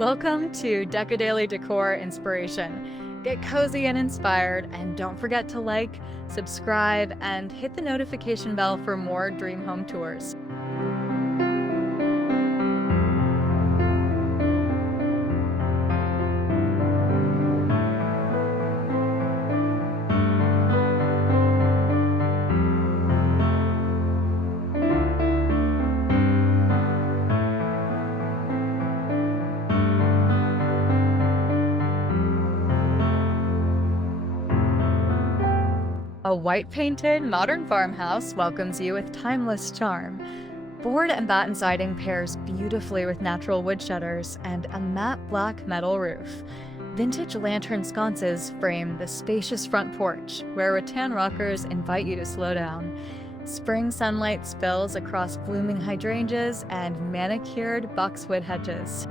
Welcome to Daily Decor Inspiration. Get cozy and inspired, and don't forget to like, subscribe, and hit the notification bell for more dream home tours. A white-painted modern farmhouse welcomes you with timeless charm. Board and batten siding pairs beautifully with natural wood shutters and a matte black metal roof. Vintage lantern sconces frame the spacious front porch, where rattan rockers invite you to slow down. Spring sunlight spills across blooming hydrangeas and manicured boxwood hedges.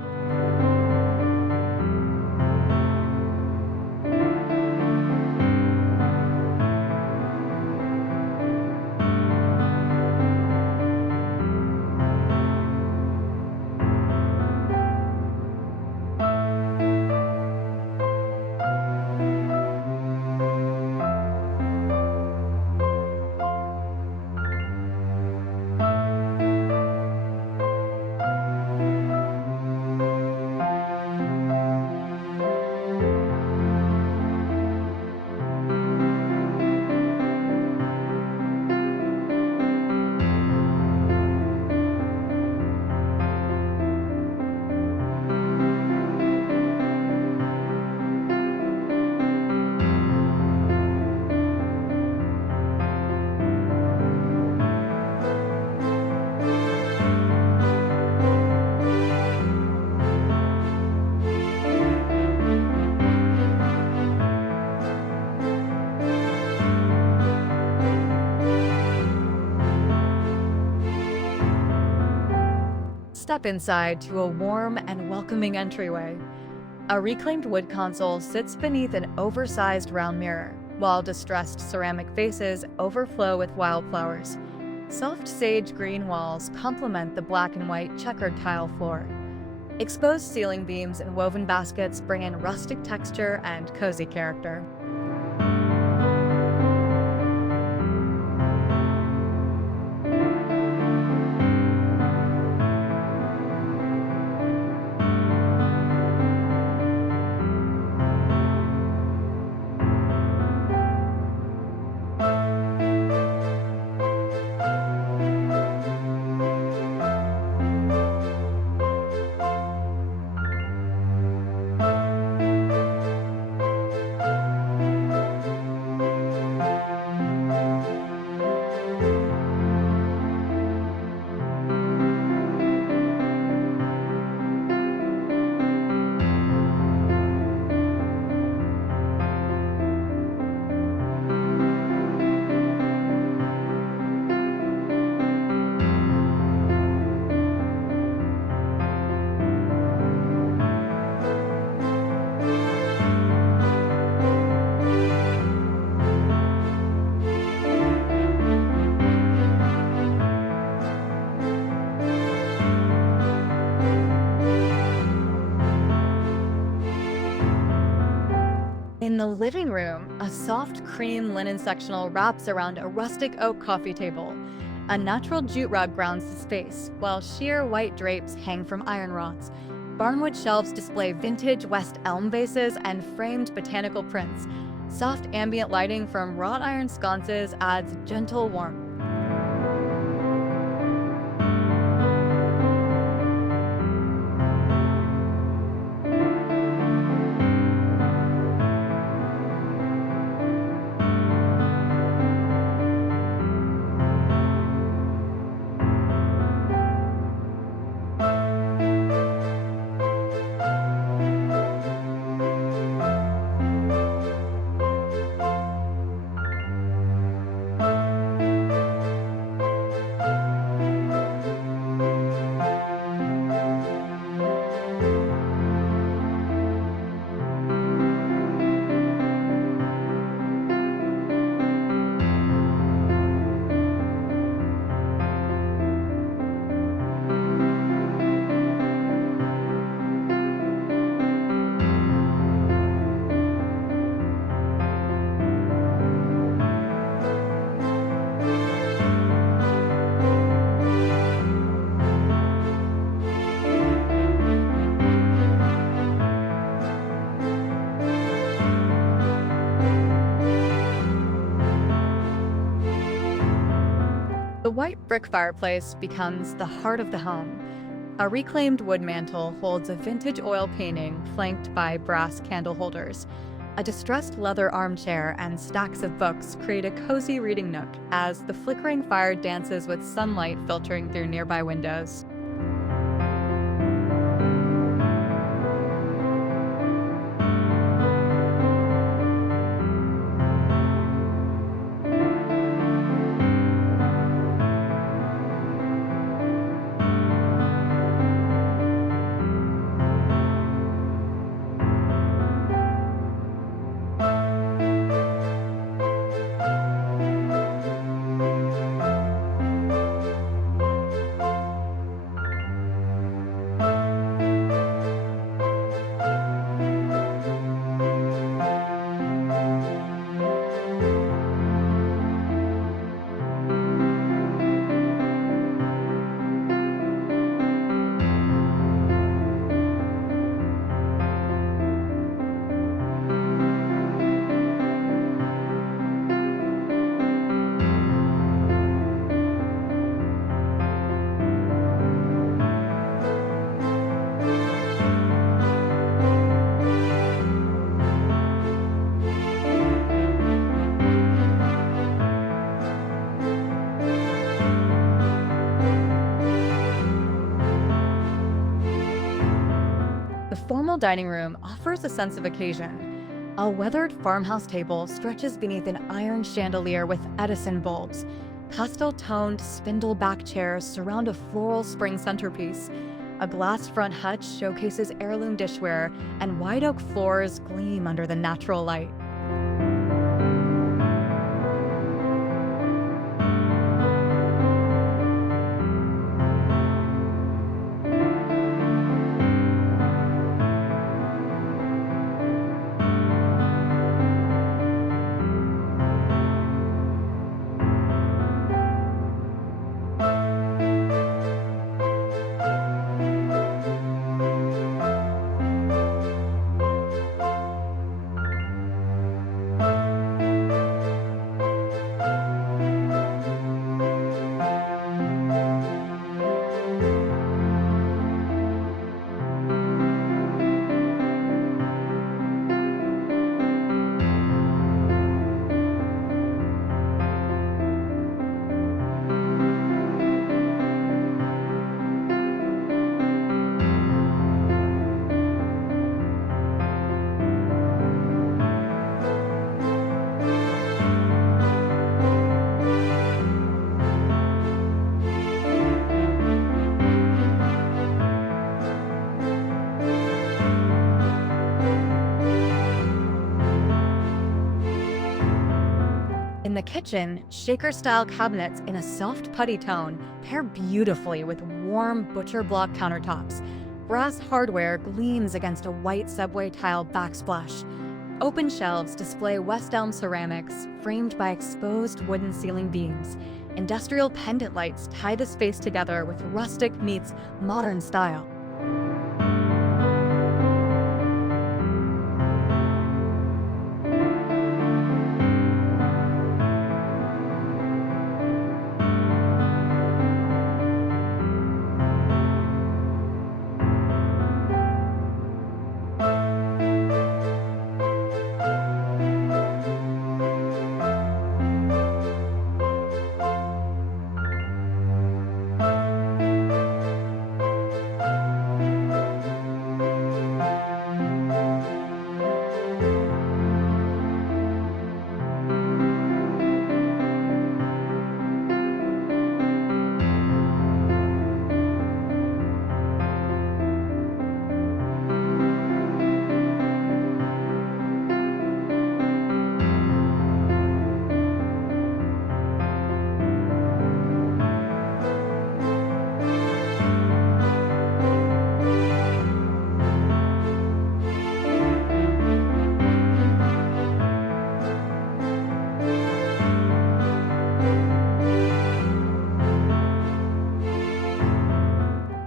Step inside to a warm and welcoming entryway. A reclaimed wood console sits beneath an oversized round mirror, while distressed ceramic vases overflow with wildflowers. Soft sage green walls complement the black and white checkered tile floor. Exposed ceiling beams and woven baskets bring in rustic texture and cozy character. In the living room, a soft cream linen sectional wraps around a rustic oak coffee table. A natural jute rug grounds the space, while sheer white drapes hang from iron rods. Barnwood shelves display vintage West elm vases and framed botanical prints. Soft ambient lighting from wrought iron sconces adds gentle warmth. white brick fireplace becomes the heart of the home. A reclaimed wood mantel holds a vintage oil painting flanked by brass candle holders. A distressed leather armchair and stacks of books create a cozy reading nook as the flickering fire dances with sunlight filtering through nearby windows. The formal dining room offers a sense of occasion. A weathered farmhouse table stretches beneath an iron chandelier with Edison bulbs. Pastel-toned spindle-back chairs surround a floral spring centerpiece. A glass front hutch showcases heirloom dishware, and wide oak floors gleam under the natural light. In the kitchen, shaker-style cabinets in a soft putty tone pair beautifully with warm butcher block countertops. Brass hardware gleams against a white subway tile backsplash. Open shelves display West Elm ceramics framed by exposed wooden ceiling beams. Industrial pendant lights tie the space together with rustic meets modern style.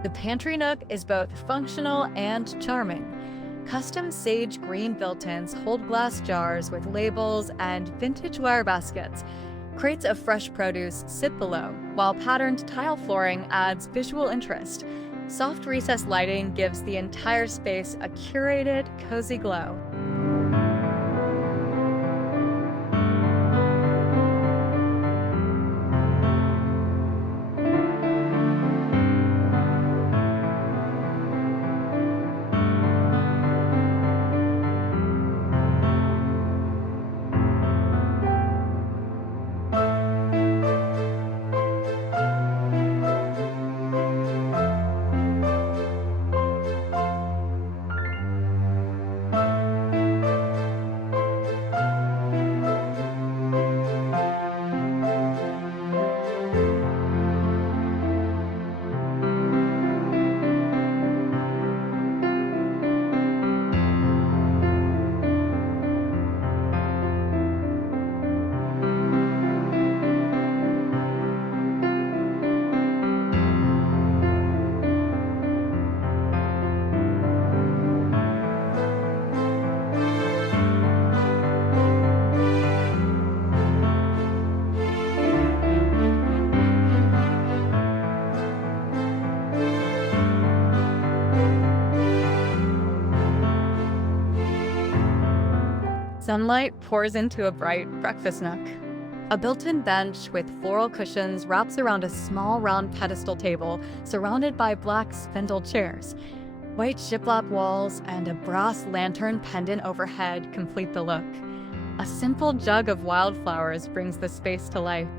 The pantry nook is both functional and charming. Custom sage green built-ins hold glass jars with labels and vintage wire baskets. Crates of fresh produce sit below, while patterned tile flooring adds visual interest. Soft recessed lighting gives the entire space a curated, cozy glow. Sunlight pours into a bright breakfast nook. A built-in bench with floral cushions wraps around a small round pedestal table surrounded by black spindle chairs. White shiplap walls and a brass lantern pendant overhead complete the look. A simple jug of wildflowers brings the space to life.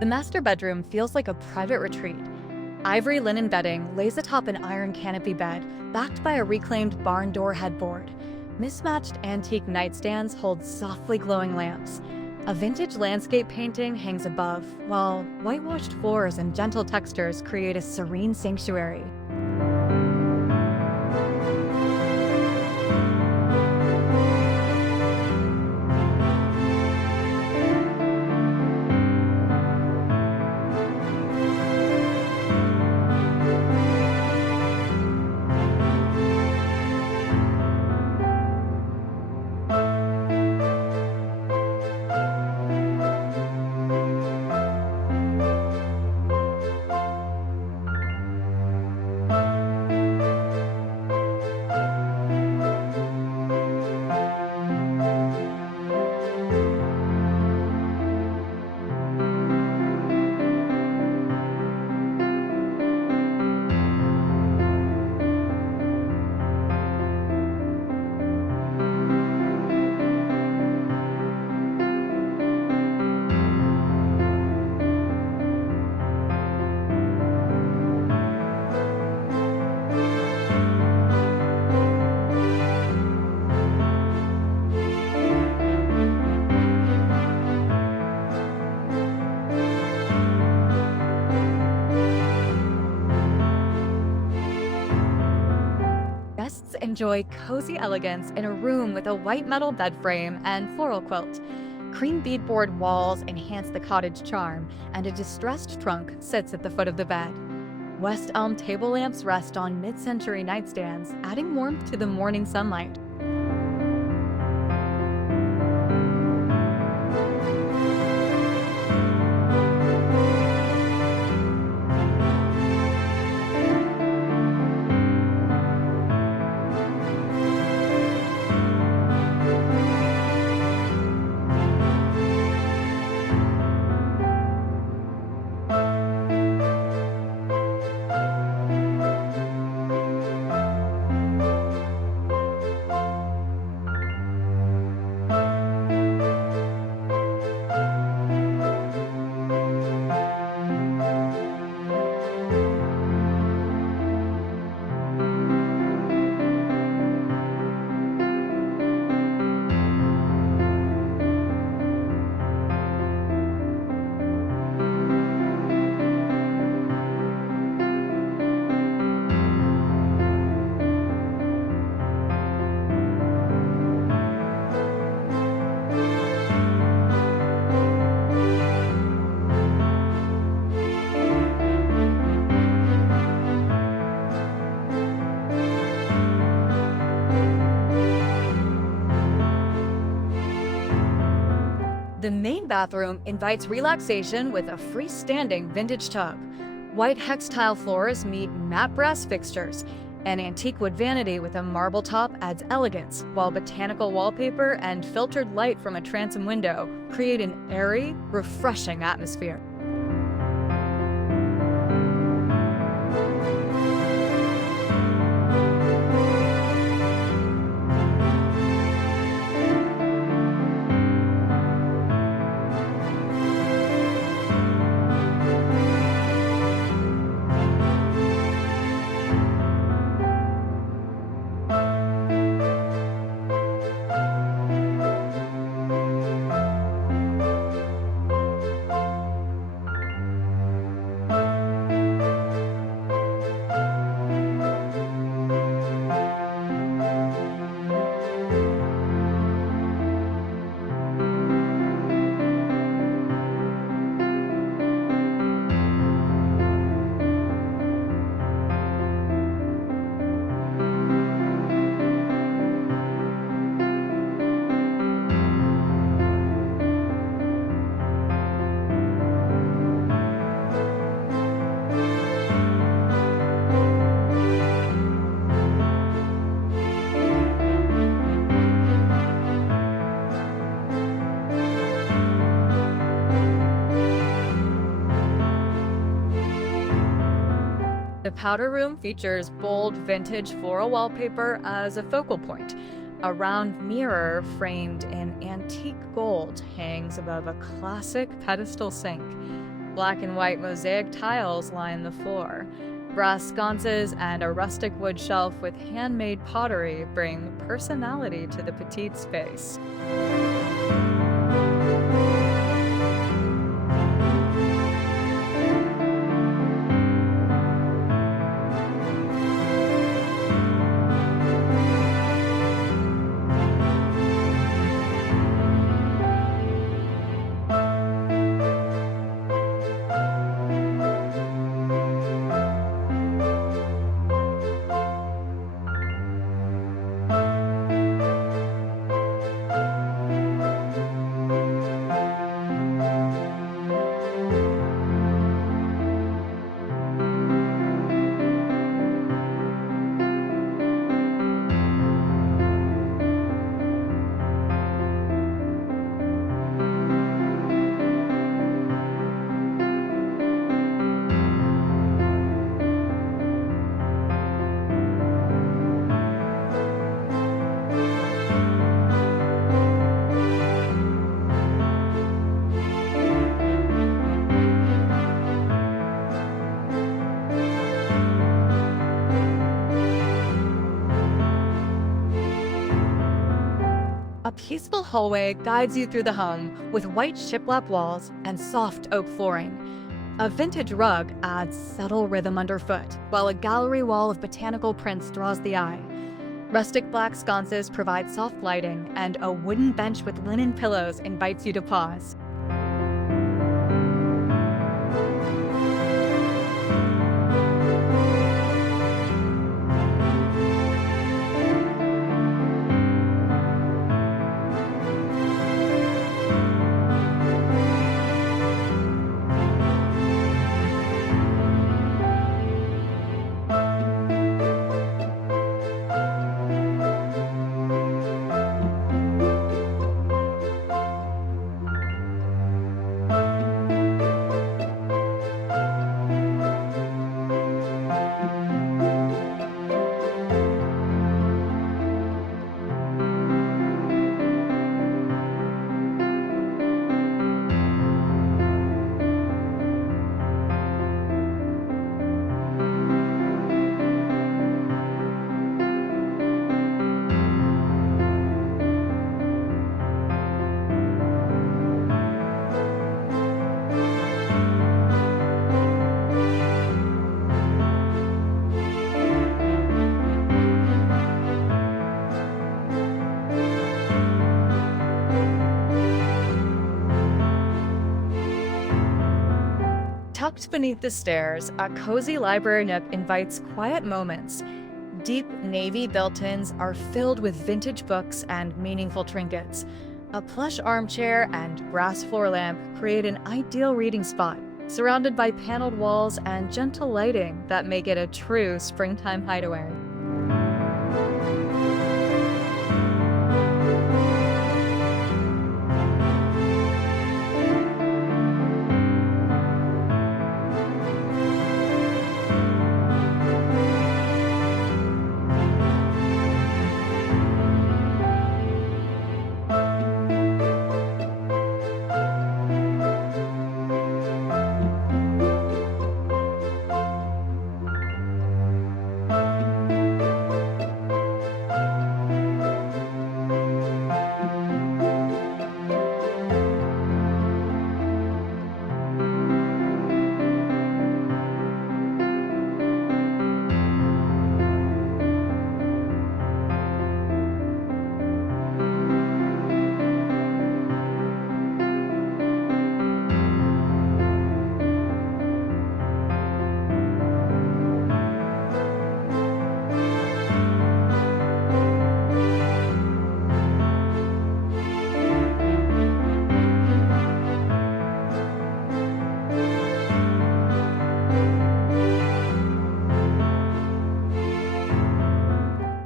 The master bedroom feels like a private retreat. Ivory linen bedding lays atop an iron canopy bed, backed by a reclaimed barn door headboard. Mismatched antique nightstands hold softly glowing lamps. A vintage landscape painting hangs above, while whitewashed floors and gentle textures create a serene sanctuary. Guests enjoy cozy elegance in a room with a white metal bed frame and floral quilt. Cream beadboard walls enhance the cottage charm, and a distressed trunk sits at the foot of the bed. West elm table lamps rest on mid-century nightstands, adding warmth to the morning sunlight. The main bathroom invites relaxation with a freestanding vintage tub. White hex tile floors meet matte brass fixtures. An antique wood vanity with a marble top adds elegance, while botanical wallpaper and filtered light from a transom window create an airy, refreshing atmosphere. The powder room features bold vintage floral wallpaper as a focal point. A round mirror framed in antique gold hangs above a classic pedestal sink. Black and white mosaic tiles line the floor. Brass sconces and a rustic wood shelf with handmade pottery bring personality to the petite space. A peaceful hallway guides you through the home with white shiplap walls and soft oak flooring. A vintage rug adds subtle rhythm underfoot, while a gallery wall of botanical prints draws the eye. Rustic black sconces provide soft lighting, and a wooden bench with linen pillows invites you to pause. Tucked beneath the stairs, a cozy library nook invites quiet moments. Deep navy built-ins are filled with vintage books and meaningful trinkets. A plush armchair and brass floor lamp create an ideal reading spot, surrounded by paneled walls and gentle lighting that make it a true springtime hideaway.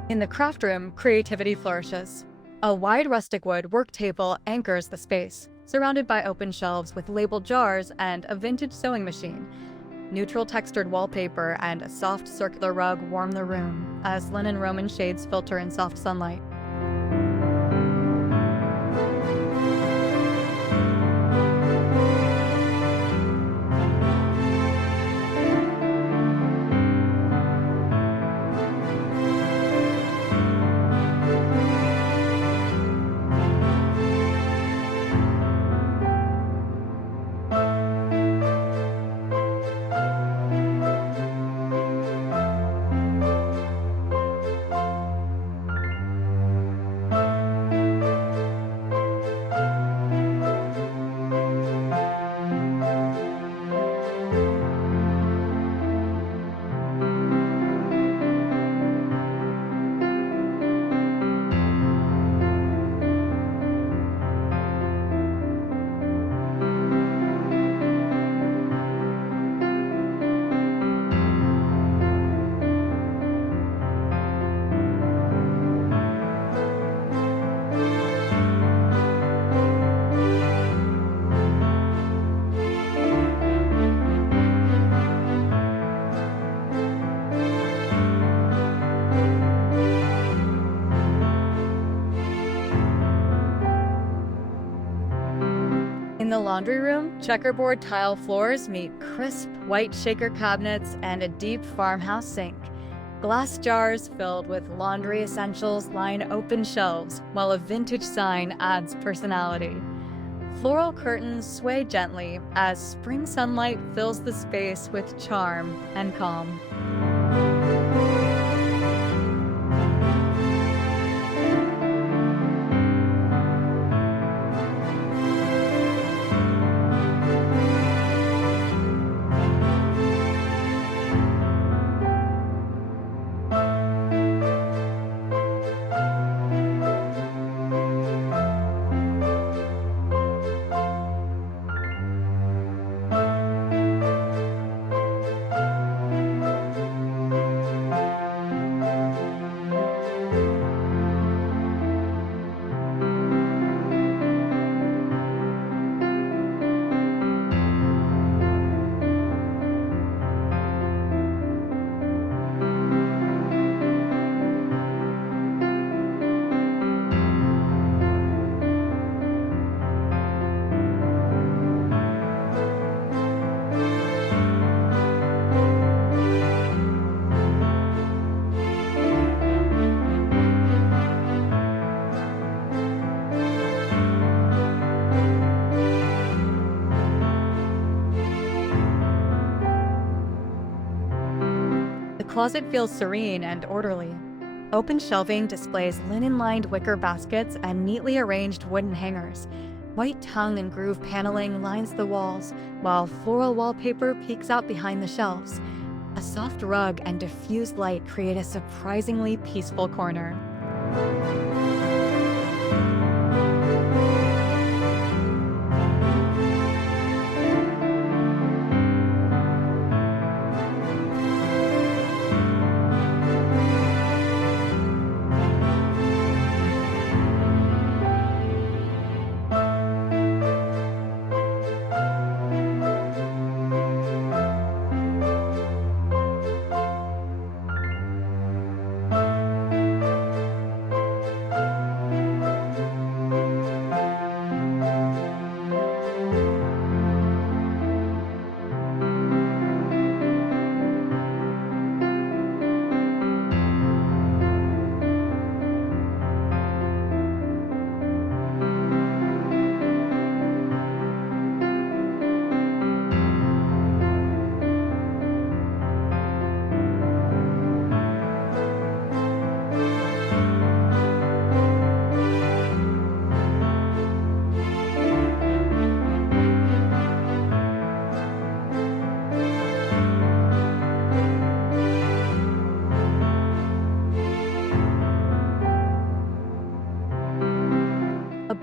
In the craft room, creativity flourishes. A wide rustic wood work table anchors the space, surrounded by open shelves with labeled jars and a vintage sewing machine. Neutral textured wallpaper and a soft circular rug warm the room as linen Roman shades filter in soft sunlight. In the laundry room, checkerboard tile floors meet crisp white shaker cabinets and a deep farmhouse sink. Glass jars filled with laundry essentials line open shelves, while a vintage sign adds personality. Floral curtains sway gently as spring sunlight fills the space with charm and calm. The closet feels serene and orderly. Open shelving displays linen-lined wicker baskets and neatly arranged wooden hangers. White tongue and groove paneling lines the walls, while floral wallpaper peeks out behind the shelves. A soft rug and diffused light create a surprisingly peaceful corner.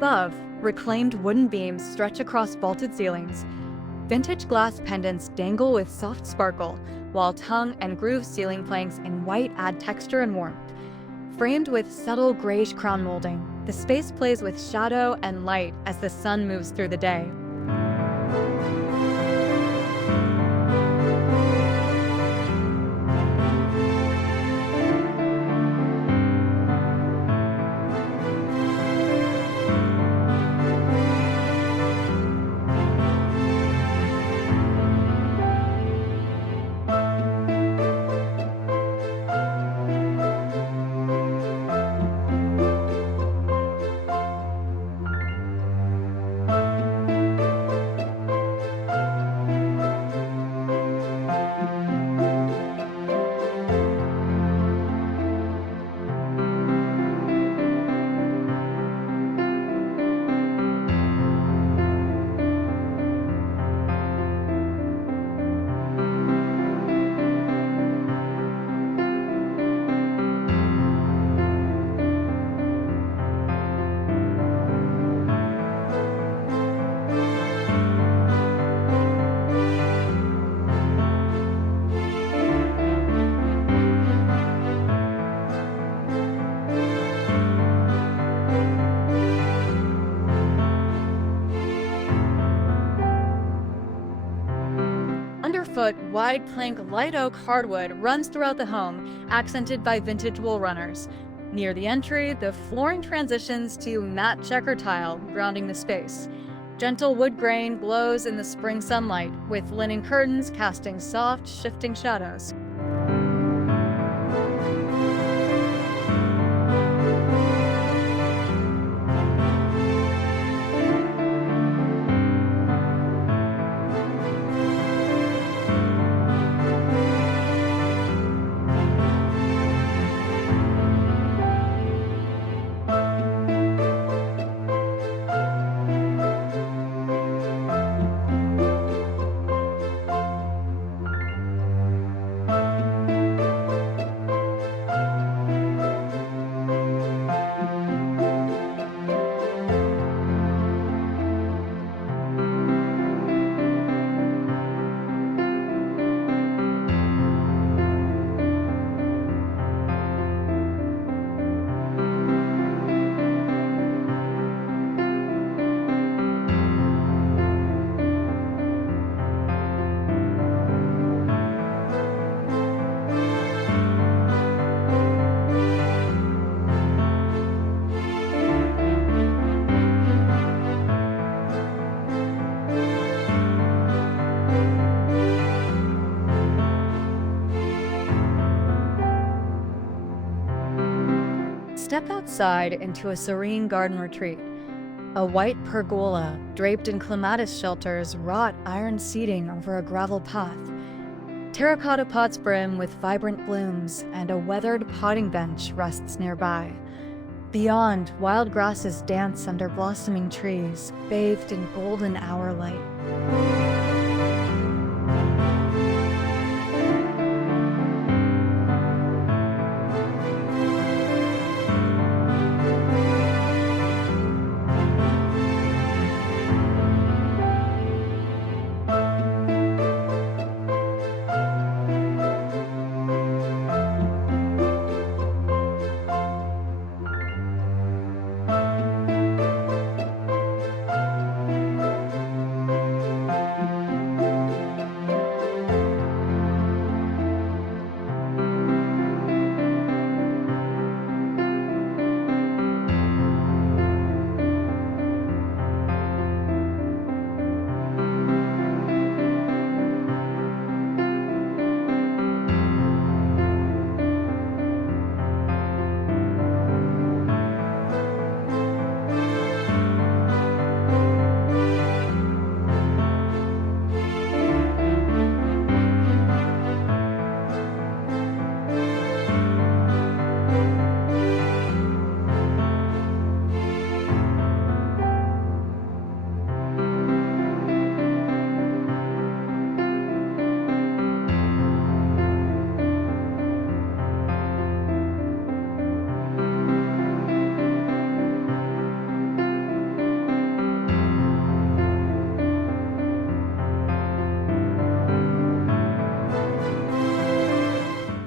Above, reclaimed wooden beams stretch across vaulted ceilings. Vintage glass pendants dangle with soft sparkle, while tongue and groove ceiling planks in white add texture and warmth. Framed with subtle grayish crown molding, the space plays with shadow and light as the sun moves through the day. Underfoot, wide plank light oak hardwood runs throughout the home, accented by vintage wool runners. Near the entry, the flooring transitions to matte checker tile, grounding the space. Gentle wood grain glows in the spring sunlight, with linen curtains casting soft, shifting shadows. Step outside into a serene garden retreat. A white pergola draped in clematis shelters wrought iron seating over a gravel path. Terracotta pots brim with vibrant blooms, and a weathered potting bench rests nearby. Beyond, wild grasses dance under blossoming trees, bathed in golden hour light.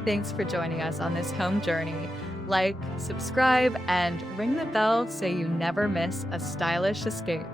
Thanks for joining us on this home journey. Like, subscribe, and ring the bell so you never miss a stylish escape.